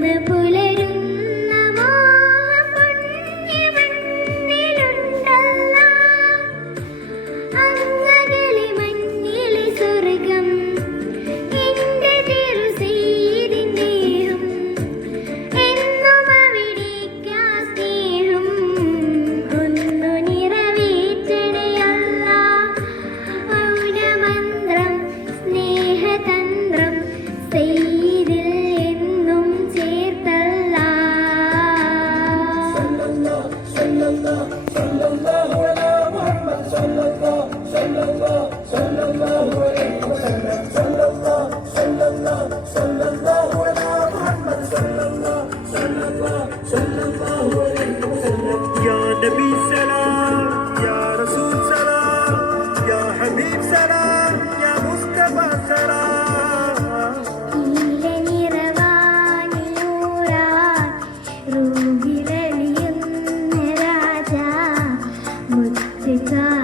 പുലരുന്ന teacher.